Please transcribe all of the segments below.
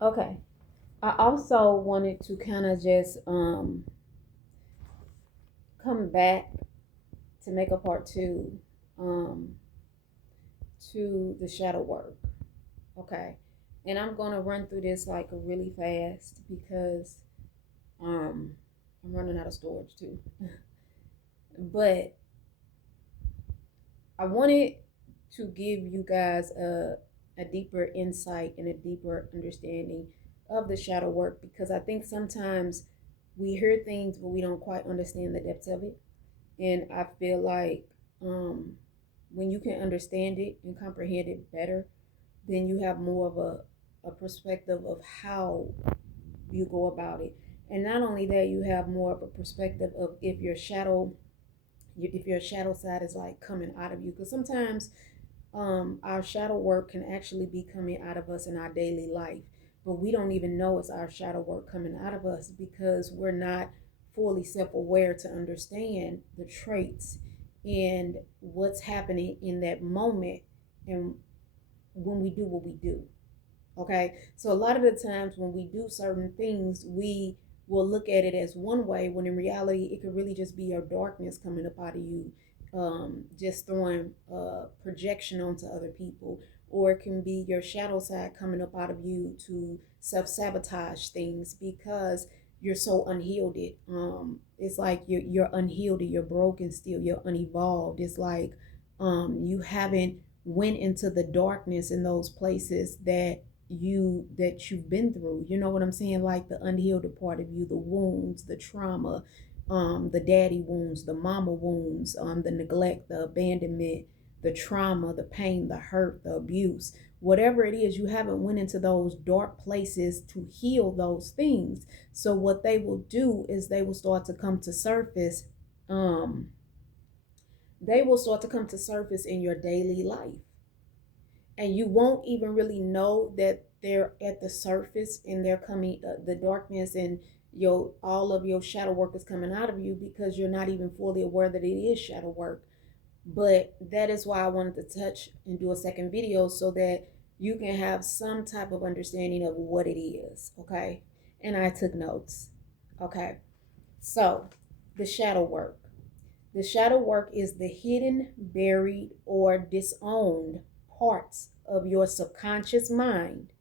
Okay. I also wanted to kind of just come back to make a part two um to the shadow work. Okay. And I'm gonna run through this like really fast because um I'm running out of storage too. But I wanted to give you guys a deeper insight and a deeper understanding of the shadow work because I think sometimes we hear things but we don't quite understand the depths of it. And I feel like um, when you can understand it and comprehend it better, then you have more of a perspective of how you go about it. And not only that, you have more of a perspective of if your shadow side is like coming out of you. Because sometimes our shadow work can actually be coming out of us in our daily life, but we don't even know it's our shadow work coming out of us because we're not fully self aware to understand the traits and what's happening in that moment and when we do what we do. Okay, so a lot of the times when we do certain things, we will look at it as one way when in reality it could really just be your darkness coming up out of you, just throwing projection onto other people, or it can be your shadow side coming up out of you to self sabotage things because you're so unhealed. It's like you're unhealed, you're broken still, you're unevolved. It's like you haven't went into the darkness in those places that you've been through. You know what I'm saying? Like the unhealed part of you, the wounds, the trauma, the daddy wounds, the mama wounds, the neglect, the abandonment, the trauma, the pain, the hurt, the abuse. Whatever it is, you haven't went into those dark places to heal those things. So what they will do is they will start to come to surface. Um, they will start to come to surface in your daily life, and you won't even really know that they're at the surface and they're coming the darkness and your all of your shadow work is coming out of you because you're not even fully aware that it is shadow work. But that is why I wanted to touch and do a second video so that you can have some type of understanding of what it is. Okay, and I took notes. Okay, so the shadow work, the shadow work is the hidden, buried, or disowned parts of your subconscious mind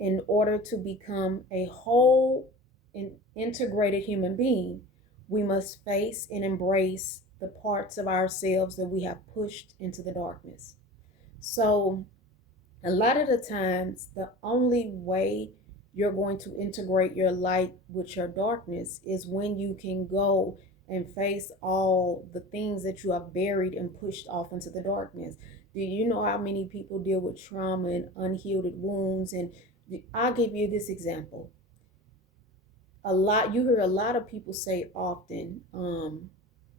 in order to become a whole and integrated human being. We must face and embrace the parts of ourselves that we have pushed into the darkness. So, a lot of the times, the only way you're going to integrate your light with your darkness is when you can go and face all the things that you have buried and pushed off into the darkness. Do you know how many people deal with trauma and unhealed wounds? And I'll give you this example. You hear a lot of people say often,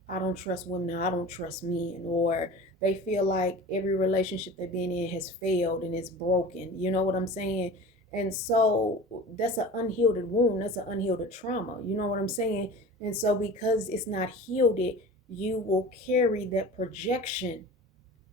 I don't trust women, I don't trust men, or they feel like every relationship they've been in has failed and it's broken. You know what I'm saying? And so that's an unhealed wound, that's an unhealed trauma. You know what I'm saying? And so because it's not healed, you will carry that projection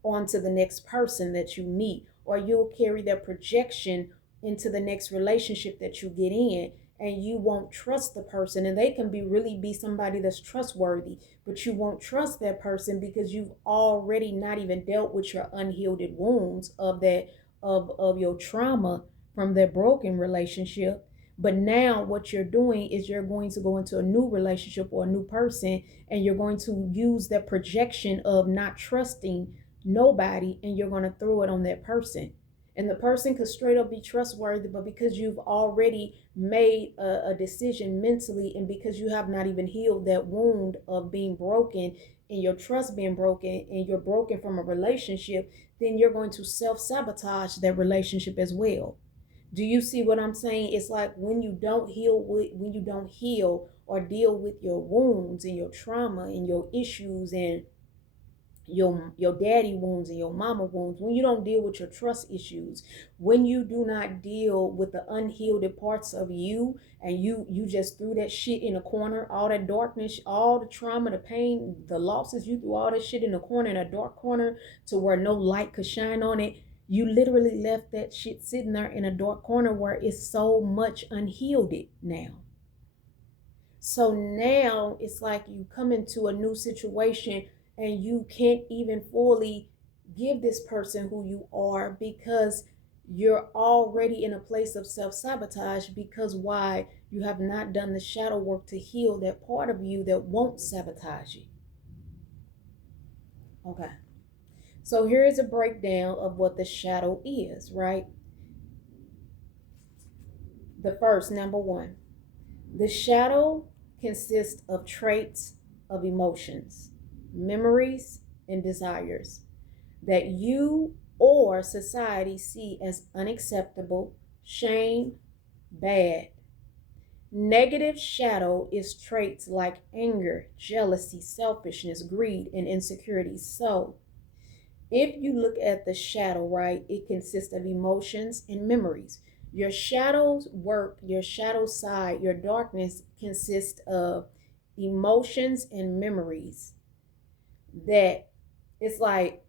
onto the next person that you meet, or you'll carry that projection into the next relationship that you get in, and you won't trust the person, and they can be somebody that's trustworthy, but you won't trust that person because you've already not even dealt with your unhealed wounds of that of your trauma from that broken relationship. But now what you're doing is you're going to go into a new relationship or a new person, and you're going to use that projection of not trusting nobody, and you're going to throw it on that person. And the person could straight up be trustworthy, but because you've already made a decision mentally, and because you have not even healed that wound of being broken and your trust being broken, and you're broken from a relationship, then you're going to self sabotage that relationship as well. Do you see what I'm saying? It's like when you don't heal or deal with your wounds and your trauma and your issues and your daddy wounds and your mama wounds, when you don't deal with your trust issues, when you do not deal with the unhealed parts of you, and you just threw that shit in a corner, all that darkness, all the trauma, the pain, the losses, you threw all that shit in a corner, in a dark corner, to where no light could shine on it. You literally left that shit sitting there in a dark corner where it's so much unhealed now. So now it's like you come into a new situation and you can't even fully give this person who you are because you're already in a place of self-sabotage. Because why? You have not done the shadow work to heal that part of you that won't sabotage you. Okay. So here is a breakdown of what the shadow is, right? The first, number one, the shadow consists of traits of emotions, memories, and desires that you or society see as unacceptable, shame, bad. Negative shadow is traits like anger, jealousy, selfishness, greed, and insecurity. So, if you look at the shadow, right, it consists of emotions and memories. Your shadow's work, your shadow side, your darkness consists of emotions and memories that it's like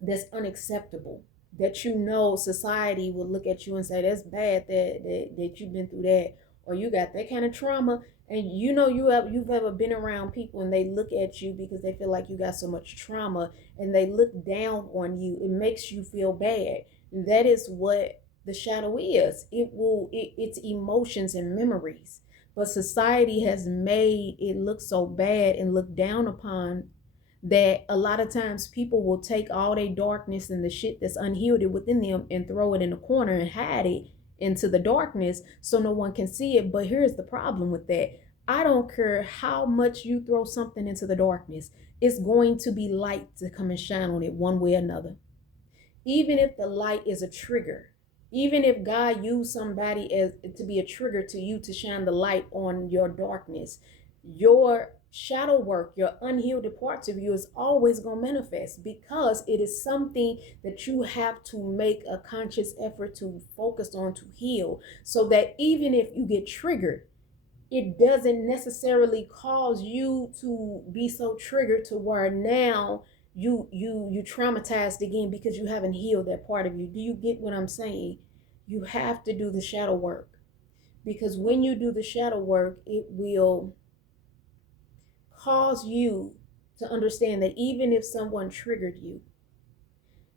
that's unacceptable. That society will look at you and say that's bad that you've been through that, or you got that kind of trauma. And you've ever been around people and they look at you because they feel like you got so much trauma and they look down on you. It makes you feel bad. And that is what the shadow is. It's emotions and memories. But society has made it look so bad and look down upon that a lot of times people will take all their darkness and the shit that's unhealed within them and throw it in a corner and hide it into the darkness so no one can see it. But here's the problem with that. I don't care how much you throw something into the darkness, it's going to be light to come and shine on it one way or another. Even if the light is a trigger, even if God used somebody as to be a trigger to you to shine the light on your darkness, your shadow work, your unhealed parts of you is always going to manifest because it is something that you have to make a conscious effort to focus on to heal, so that even if you get triggered, it doesn't necessarily cause you to be so triggered to where now you traumatized again because you haven't healed that part of you. Do you get what I'm saying? You have to do the shadow work, because when you do the shadow work, it will cause you to understand that even if someone triggered you,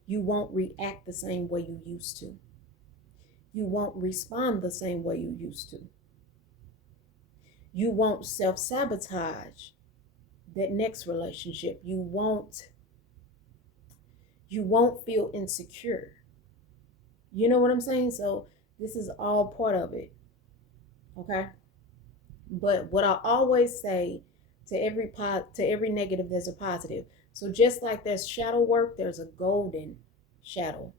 you won't react the same way you used to. You won't respond the same way you used to. You won't self-sabotage that next relationship. You won't feel insecure. You know what I'm saying? So this is all part of it. Okay? But what I always say, to every negative there's a positive. So just like there's shadow work, there's a golden shadow.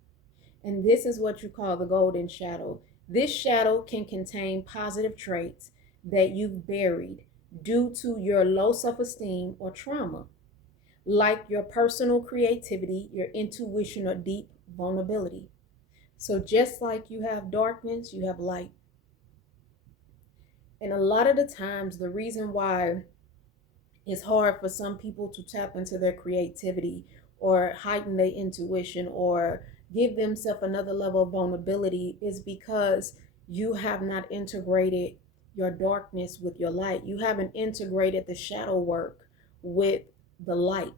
And this is what you call the golden shadow. This shadow can contain positive traits that you've buried due to your low self-esteem or trauma, like your personal creativity, your intuition, or deep vulnerability. So just like you have darkness, you have light. And a lot of the times, the reason why it's hard for some people to tap into their creativity or heighten their intuition or give themselves another level of vulnerability is because you have not integrated your darkness with your light. You haven't integrated the shadow work with the light.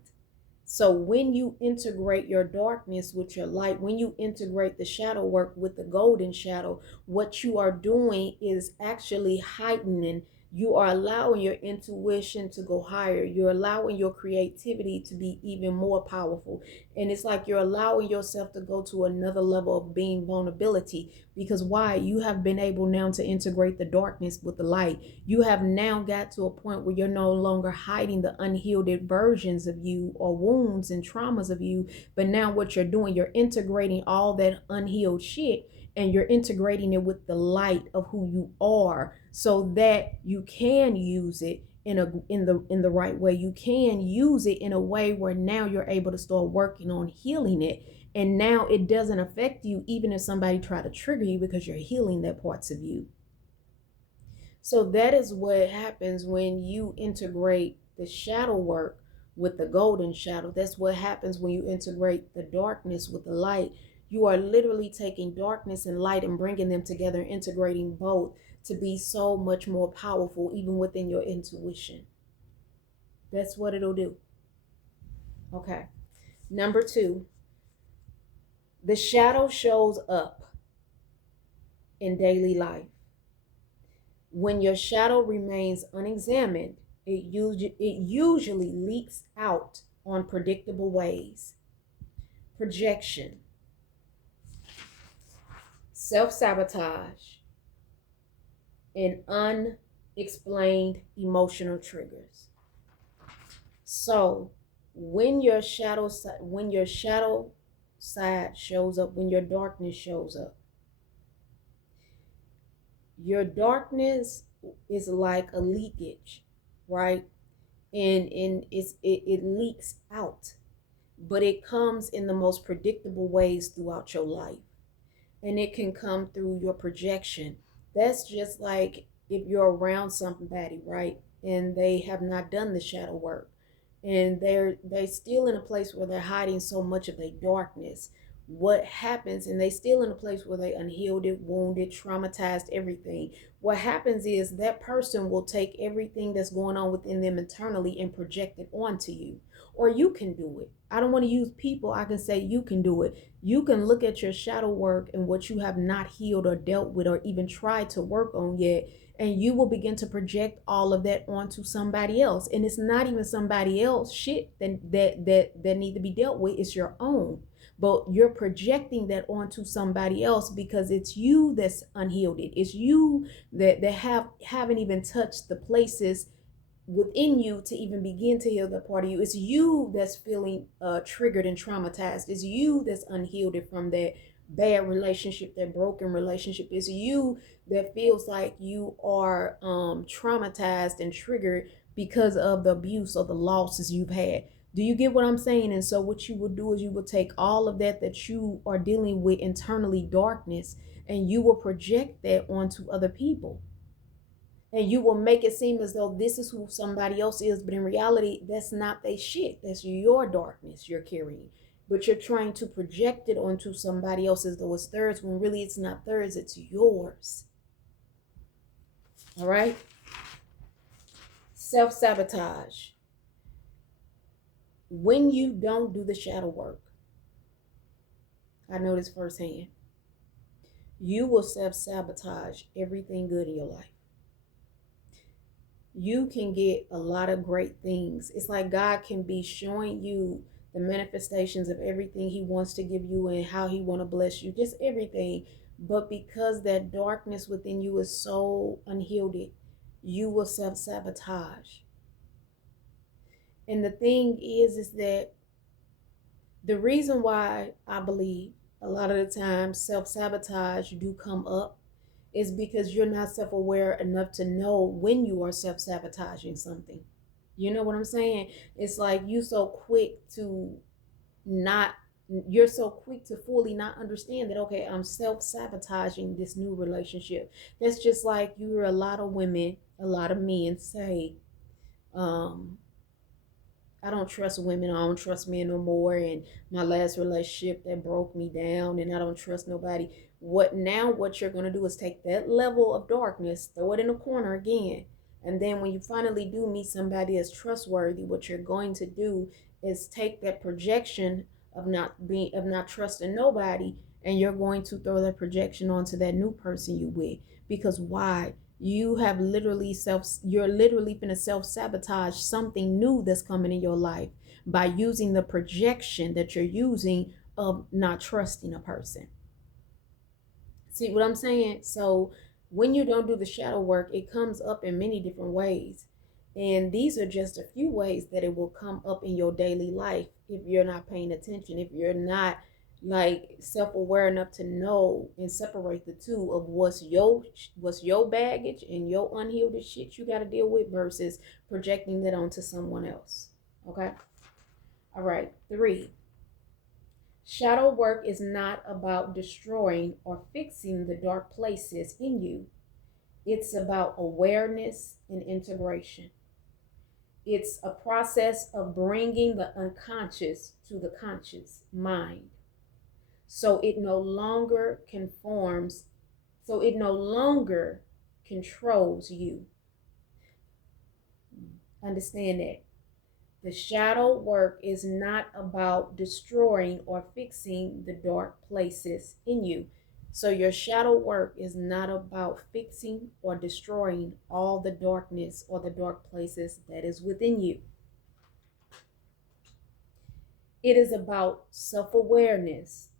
So when you integrate your darkness with your light, when you integrate the shadow work with the golden shadow, what you are doing is actually heightening. You are allowing your intuition to go higher. You're allowing your creativity to be even more powerful. And it's like you're allowing yourself to go to another level of being vulnerability. Because why? You have been able now to integrate the darkness with the light. You have now got to a point where you're no longer hiding the unhealed versions of you or wounds and traumas of you. But now what you're doing, you're integrating all that unhealed shit and you're integrating it with the light of who you are, so that you can use it in the right way. You can use it in a way where now you're able to start working on healing it, and now it doesn't affect you even if somebody try to trigger you, because you're healing that parts of you. So that is what happens when you integrate the shadow work with the golden shadow. That's what happens when you integrate the darkness with the light. You are literally taking darkness and light and bringing them together, integrating both to be so much more powerful, even within your intuition. That's what it'll do. Okay. Number 2, the shadow shows up in daily life. When your shadow remains unexamined, it usually leaks out on predictable ways. Projection, self-sabotage, and unexplained emotional triggers. So when your shadow side shows up, when your darkness shows up, your darkness is like a leakage, right? And it leaks out, but it comes in the most predictable ways throughout your life. And it can come through your projection. That's just like if you're around somebody, right? And they have not done the shadow work. And they're still in a place where they're hiding so much of their darkness. What happens, and they still in a place where they unhealed it, wounded, traumatized, everything. What happens is that person will take everything that's going on within them internally and project it onto you. Or you can do it. I don't want to use people. I can say you can do it. You can look at your shadow work and what you have not healed or dealt with or even tried to work on yet, and you will begin to project all of that onto somebody else. And it's not even somebody else shit that need to be dealt with. It's your own. But you're projecting that onto somebody else because it's you that's unhealed. It's you that haven't even touched the places within you to even begin to heal that part of you. It's you that's feeling triggered and traumatized. It's you that's unhealed from that bad relationship, that broken relationship. It's you that feels like you are traumatized and triggered because of the abuse or the losses you've had. Do you get what I'm saying? And so what you would do is you would take all of that you are dealing with internally, darkness, and you will project that onto other people. And you will make it seem as though this is who somebody else is, but in reality, that's not their shit. That's your darkness you're carrying. But you're trying to project it onto somebody else as though it's theirs, when really it's not theirs, it's yours. All right? Self-sabotage. When you don't do the shadow work, I know this firsthand, you will self-sabotage everything good in your life. You can get a lot of great things. It's like God can be showing you the manifestations of everything he wants to give you and how he want to bless you, just everything. But because that darkness within you is so unhealed, you will self-sabotage. And the thing is that the reason why I believe a lot of the time self-sabotage do come up is because you're not self-aware enough to know when you are self-sabotaging something. You know what I'm saying? It's like not you're so quick to fully not understand that, okay, I'm self-sabotaging this new relationship. That's just like you hear a lot of women, a lot of men say, um, I don't trust women. I don't trust men no more. And my last relationship that broke me down, and I don't trust nobody. What you're going to do is take that level of darkness, throw it in a corner again. And then when you finally do meet somebody that's trustworthy, what you're going to do is take that projection of not trusting nobody, and you're going to throw that projection onto that new person you with. Because why? You're literally gonna self-sabotage something new that's coming in your life by using the projection that you're using of not trusting a person. See what I'm saying? So when you don't do the shadow work, it comes up in many different ways. And these are just a few ways that it will come up in your daily life if you're not paying attention, if you're not like self-aware enough to know and separate the two of what's your baggage and your unhealed shit you got to deal with versus projecting that onto someone else. Okay? All right. 3, shadow work is not about destroying or fixing the dark places in you. It's about awareness and integration. It's a process of bringing the unconscious to the conscious mind. So it no longer conforms, so it no longer controls you. Understand that. The shadow work is not about destroying or fixing the dark places in you. So your shadow work is not about fixing or destroying all the darkness or the dark places that is within you. It is about self-awareness.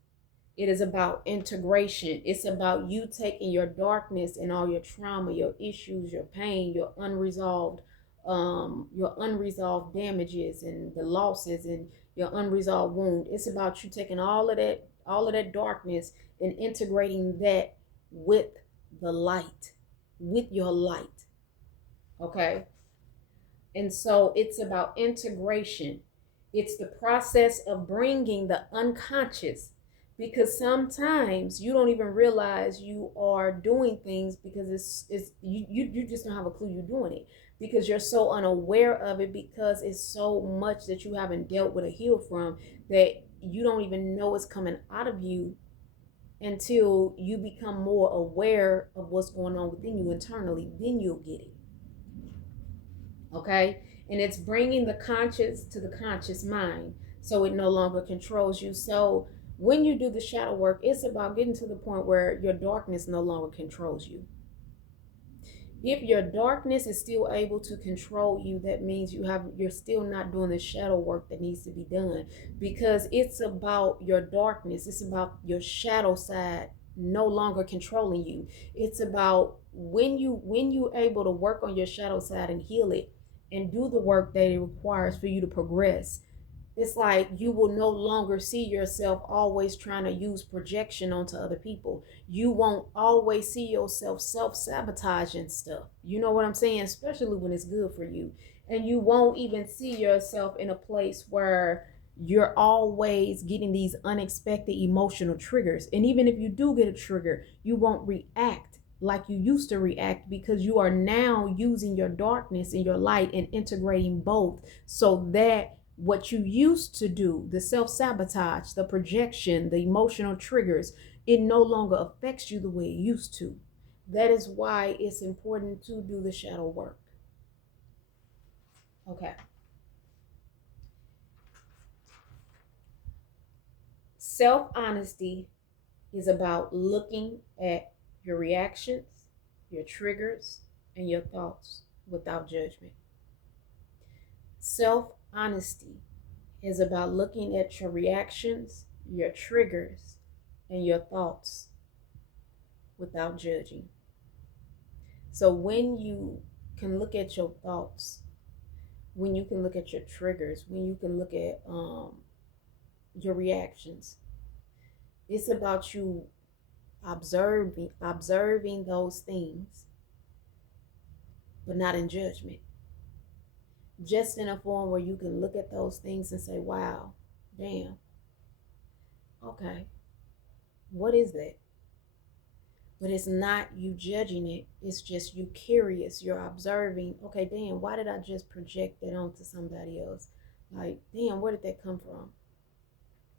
It is about integration. It's about you taking your darkness and all your trauma, your issues, your pain, your unresolved damages and the losses and your unresolved wound. It's about you taking all of that darkness and integrating that with the light, with your light. Okay? And so it's about integration. It's the process of bringing the unconscious, because sometimes you don't even realize you are doing things because you just don't have a clue you're doing it, because you're so unaware of it, because it's so much that you haven't dealt with or healed from, that you don't even know it's coming out of you until you become more aware of what's going on within you internally. Then you'll get it. Okay? And it's bringing the conscious to the conscious mind so it no longer controls you. So when you do the shadow work, it's about getting to the point where your darkness no longer controls you. If your darkness is still able to control you, that means you're still not doing the shadow work that needs to be done, because it's about your darkness. It's about your shadow side no longer controlling you. It's about when you're able to work on your shadow side and heal it and do the work that it requires for you to progress. It's like you will no longer see yourself always trying to use projection onto other people. You won't always see yourself self-sabotaging stuff. You know what I'm saying? Especially when it's good for you. And you won't even see yourself in a place where you're always getting these unexpected emotional triggers. And even if you do get a trigger, you won't react like you used to react, because you are now using your darkness and your light and integrating both, so that what you used to do, the self-sabotage, the projection, the emotional triggers, it no longer affects you the way it used to. That is why it's important to do the shadow work. Okay. Self-honesty is about looking at your reactions, your triggers, and your thoughts without judgment. Self-honesty is about looking at your reactions, your triggers, and your thoughts without judging. So when you can look at your thoughts, when you can look at your triggers, when you can look at your reactions, it's about you observing those things, but not in judgment. Just in a form where you can look at those things and say, wow, damn, okay, what is that? But it's not you judging it. It's just you curious. You're observing. Okay, damn, why did I just project that onto somebody else? Like, damn, where did that come from?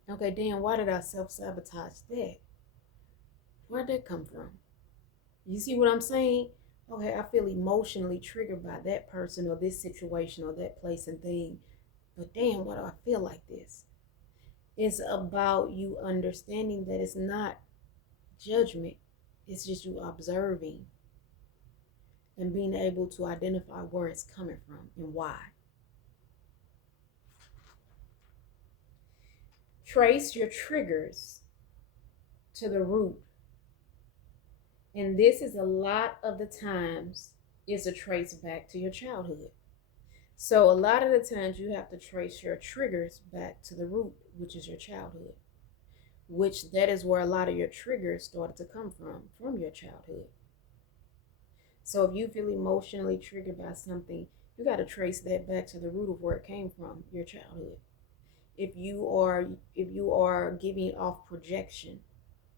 Okay, damn, why did I self-sabotage that? Where'd that come from? You see what I'm saying? Okay, I feel emotionally triggered by that person or this situation or that place and thing. But damn, why do I feel like this? It's about you understanding that it's not judgment. It's just you observing and being able to identify where it's coming from and why. Trace your triggers to the root. And this is a lot of the times is a trace back to your childhood. So a lot of the times you have to trace your triggers back to the root, which is your childhood, which that is where a lot of your triggers started to come from your childhood. So if you feel emotionally triggered by something, you got to trace that back to the root of where it came from, your childhood. If you are giving off projection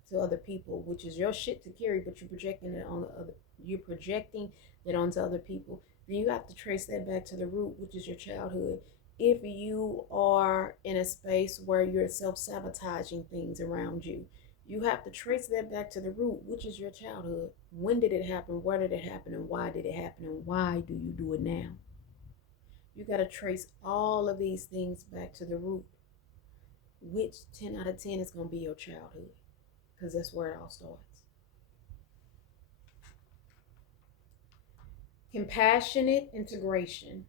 to other people, which is your shit to carry, but you're projecting that onto other people, then you have to trace that back to the root, which is your childhood, if you are in a space where you're self-sabotaging things around you, you have to trace that back to the root, which is your childhood. When did it happen? Where did it happen? And why did it happen? And why do you do it now? You got to trace all of these things back to the root, which 10 out of 10 is going to be your childhood, because that's where it all starts. Compassionate integration.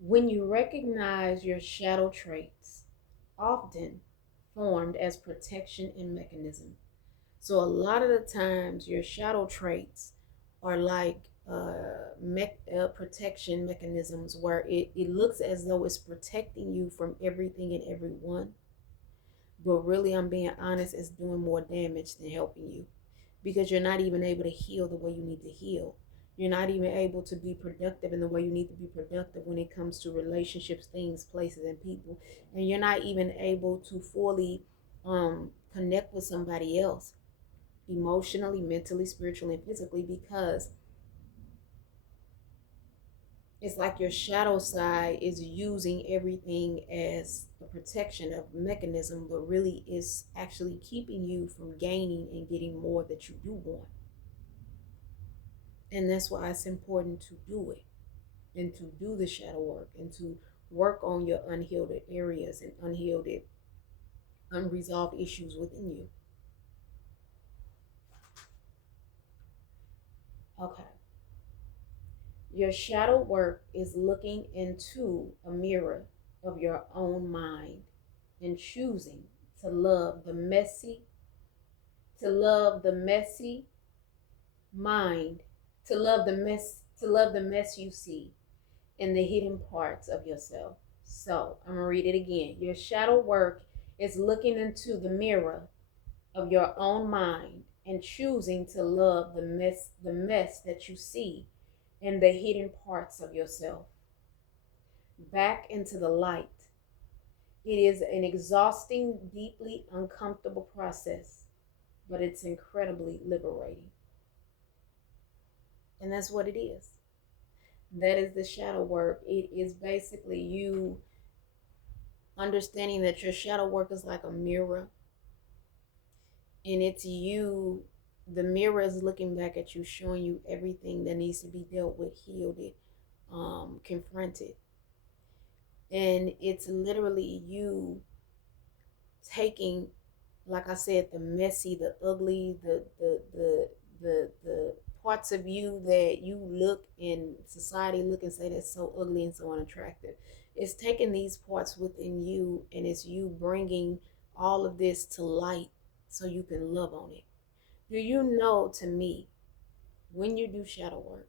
When you recognize your shadow traits, often formed as protection and mechanism. So a lot of the times your shadow traits are like protection mechanisms where it looks as though it's protecting you from everything and everyone. But really, I'm being honest, it's doing more damage than helping you, because you're not even able to heal the way you need to heal. You're not even able to be productive in the way you need to be productive when it comes to relationships, things, places, and people. And you're not even able to fully connect with somebody else emotionally, mentally, spiritually, and physically, because it's like your shadow side is using everything as a protection, a mechanism, but really is actually keeping you from gaining and getting more that you do want. And that's why it's important to do it, and to do the shadow work, and to work on your unhealed areas and unresolved issues within you. Okay. Your shadow work is looking into a mirror of your own mind and choosing to love the messy, to love the messy mind, to love the mess you see in the hidden parts of yourself. So I'm gonna read it again. Your shadow work is looking into the mirror of your own mind and choosing to love the mess that you see in the hidden parts of yourself. Back into the light. It is an exhausting, deeply uncomfortable process, but it's incredibly liberating. And that's what it is. That is the shadow work. It is basically you understanding that your shadow work is like a mirror, and it's you, the mirror is looking back at you, showing you everything that needs to be dealt with, healed, it, confronted. And it's literally you taking, like I said, the messy, the ugly, the parts of you that you look in society look and say that's so ugly and so unattractive. It's taking these parts within you, and it's you bringing all of this to light so you can love on it. Do you know, to me, when you do shadow work,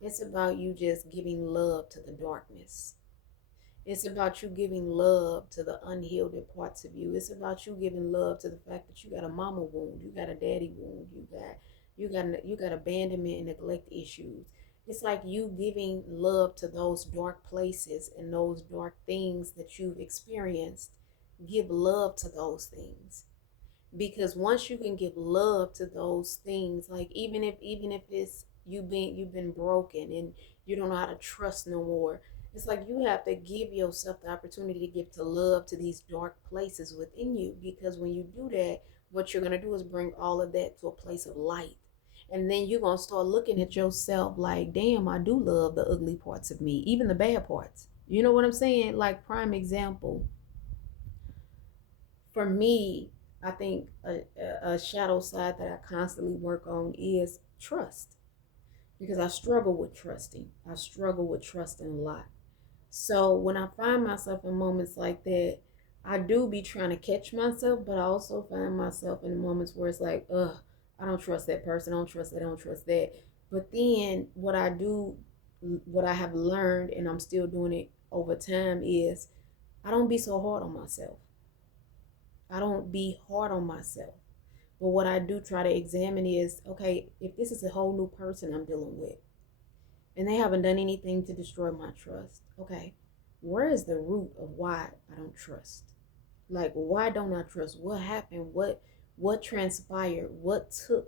it's about you just giving love to the darkness. It's about you giving love to the unhealed parts of you. It's about you giving love to the fact that you got a mama wound, you got a daddy wound, you got abandonment and neglect issues. It's like you giving love to those dark places and those dark things that you've experienced. Give love to those things, because once you can give love to those things, like even if it's you've been broken and you don't know how to trust no more, it's like you have to give yourself the opportunity to give to love to these dark places within you, because when you do that, what you're going to do is bring all of that to a place of light. And then you're going to start looking at yourself like, damn, I do love the ugly parts of me, even the bad parts. You know what I'm saying? Like, prime example, for me, I think a shadow side that I constantly work on is trust, because I struggle with trusting. I struggle with trusting a lot. So when I find myself in moments like that, I do be trying to catch myself, but I also find myself in moments where it's like, ugh, I don't trust that person. I don't trust that. I don't trust that. But then what I have learned, and I'm still doing it over time, is I don't be so hard on myself. I don't be hard on myself. But what I do try to examine is, okay, if this is a whole new person I'm dealing with and they haven't done anything to destroy my trust, okay, where is the root of why I don't trust? Like, why don't I trust? What happened? What transpired? What took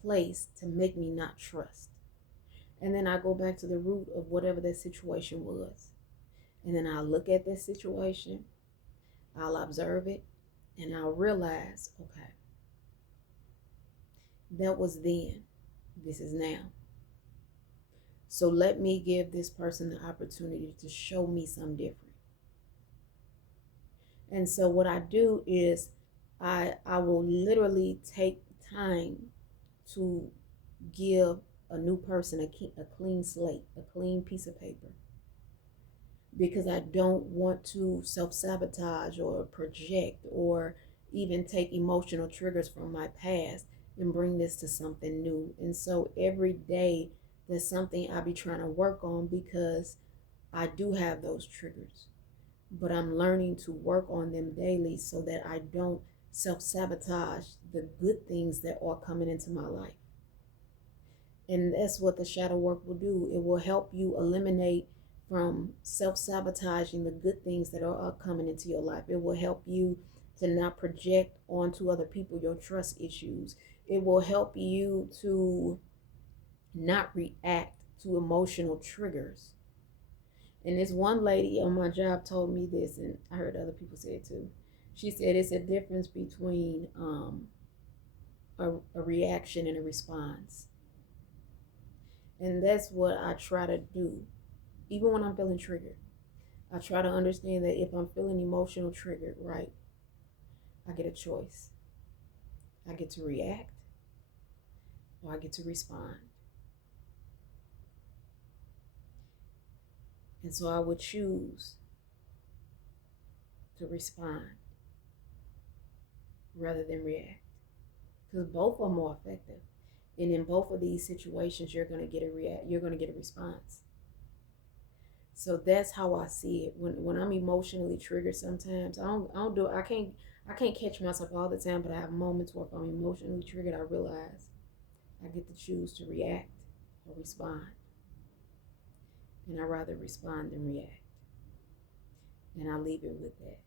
place to make me not trust? And then I go back to the root of whatever that situation was. And then I'll look at this situation, I'll observe it, and I'll realize, okay, that was then, this is now. So let me give this person the opportunity to show me something different. And so what I do is I will literally take time to give a new person a clean slate, a clean piece of paper, because I don't want to self-sabotage or project or even take emotional triggers from my past and bring this to something new. And so every day there's something I be trying to work on, because I do have those triggers, but I'm learning to work on them daily so that I don't self-sabotage the good things that are coming into my life. And that's what the shadow work will do. It will help you eliminate from self-sabotaging the good things that are coming into your life. It will help you to not project onto other people your trust issues. It will help you to not react to emotional triggers. And this one lady on my job told me this, and I heard other people say it too. She said it's a difference between a reaction and a response. And that's what I try to do. Even when I'm feeling triggered, I try to understand that if I'm feeling emotional triggered, right, I get a choice. I get to react or I get to respond. And so I would choose to respond rather than react, because both are more effective. And in both of these situations, you're going to get a response. So that's how I see it. When I'm emotionally triggered, sometimes I can't catch myself all the time, but I have moments where if I'm emotionally triggered, I realize I get to choose to react or respond. And I rather respond than react. And I leave it with that.